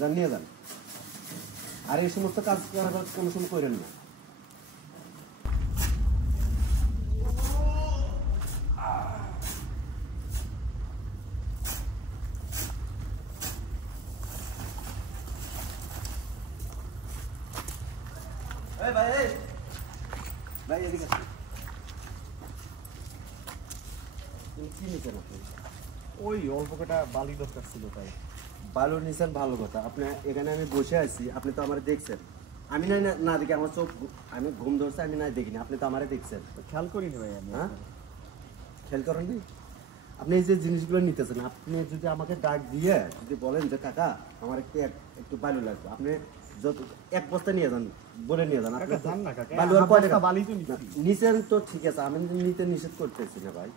যান নিয়ে যান। আর এই সমস্ত কাজ করার কোনো সময় করেন না। ভাই এদিকে কি নিতেন আপনি? ওই অল্প কটা বালি দরকার ছিল তাই। বালু নিছেন, ভালো কথা। আপনি এখানে আমি বসে আছি, আপনি তো আমার দেখছেন। আমি না দেখি, আমার চোখ, আমি ঘুম ধরছে, আমি না দেখিনি, আপনি তো আমারে দেখছেন। খেয়াল করিনি ভাই আমি। হ্যাঁ, খেয়াল করেননি? আপনি এই যে জিনিসগুলো নিতেছেন, আপনি যদি আমাকে ডাক দিয়ে যদি বলেন যে কাকা আমার একটু বালু লাগবে, আপনি যত এক বস্তা নিয়ে যান, বলে নিয়ে যান। আপনি বালু আর কয় টাকা বালি তো নিছেন তো ঠিক আছে, আমি নিতে নিষেধ করতেছি না ভাই,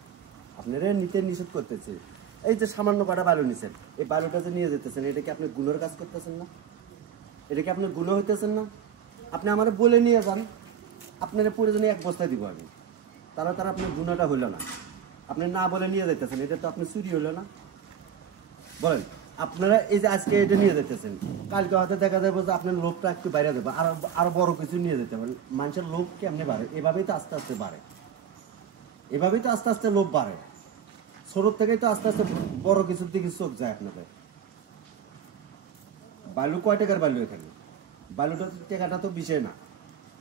আপনারা নিতে নিষেধ করতেছি। এই যে সামান্য কটা বালু নিছেন, এই বালুটা যে নিয়ে যেতেছেন, এটা কি আপনি গুণের কাজ করতেছেন না? এটা কি আপনি গুণ হইতেছেন না? আপনি আমার বলে নিয়ে যান, আপনার প্রয়োজনে এক বস্তা দিব আমি, তারা আপনার গুণাটা হইল না। আপনি না বলে নিয়ে যাইতেছেন, এটা তো আপনি চুরি হইল না? বলেন, আপনারা এই যে আজকে এটা নিয়ে যেতেছেন, কালকে হয়তো দেখা যাবে যে আপনার লোকটা একটু বাইরে যাবে, আরো বড় কিছু নিয়ে যেতে পারেন। মানুষের লোভ কেমনে বাড়ে? এভাবেই তো আস্তে আস্তে বাড়ে, এভাবেই তো আস্তে আস্তে লোভ বাড়ে। ছোট থেকেই তো আস্তে আস্তে বড় কিছুর দিকে চোখ যায় আপনাদের। বালু কয় টাকার বালু? এখানে বালুটা টাকাটা তো বিষয় না।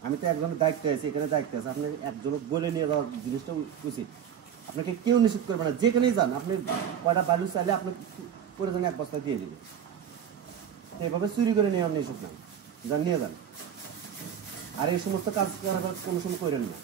আমি তো একজনের দায়িত্ব আছি, এখানে দায়িত্ব আছে। আপনি একজনের বলে নিয়ে যাওয়ার জিনিসটা উচিত। আপনাকে কেউ নিষেধ করবে না, যেখানেই যান আপনি কয়টা বালু চাইলে আপনি প্রয়োজনে এক বস্তা দিয়ে দেবে। এভাবে চুরি করে নেওয়ার নিষেধ নাই, যান নিয়ে যান। আর এই সমস্ত কাজ করার কোনো সময় করেন না।